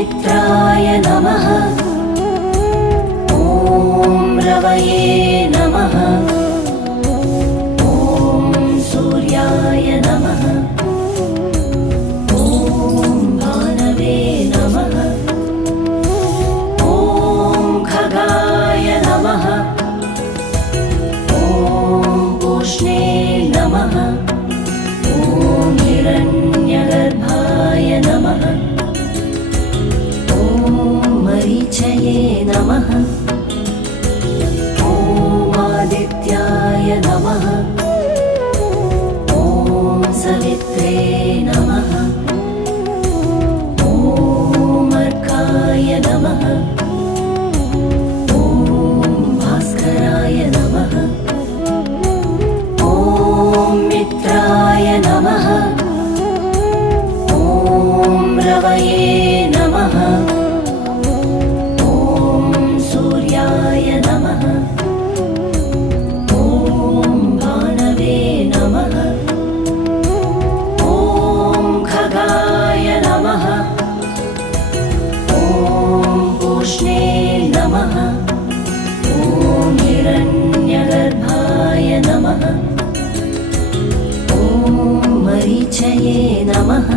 मित्राय नमः। ॐ रवये नमः। ॐ सूर्याय नमः। ॐ भानवे नमः। ॐ खगाय नमः। ॐ पूष्णे नमः। ॐ हिरण्यगर्भाय नमः। ॐ मरीचये नमः। ॐ आदित्याय नमः। ॐ सवित्रे नमः। ॐ अर्काय नमः। ॐ भास्कराय नमः। ॐ मित्राय नमः। ॐ रवये नमः। ॐ सूर्याय नमः। ॐ भानवे नमः। ॐ खगाय नमः। ॐ पूष्णे नमः। ॐ हिरण्यगर्भाय नमः। ॐ मरीचये नमः।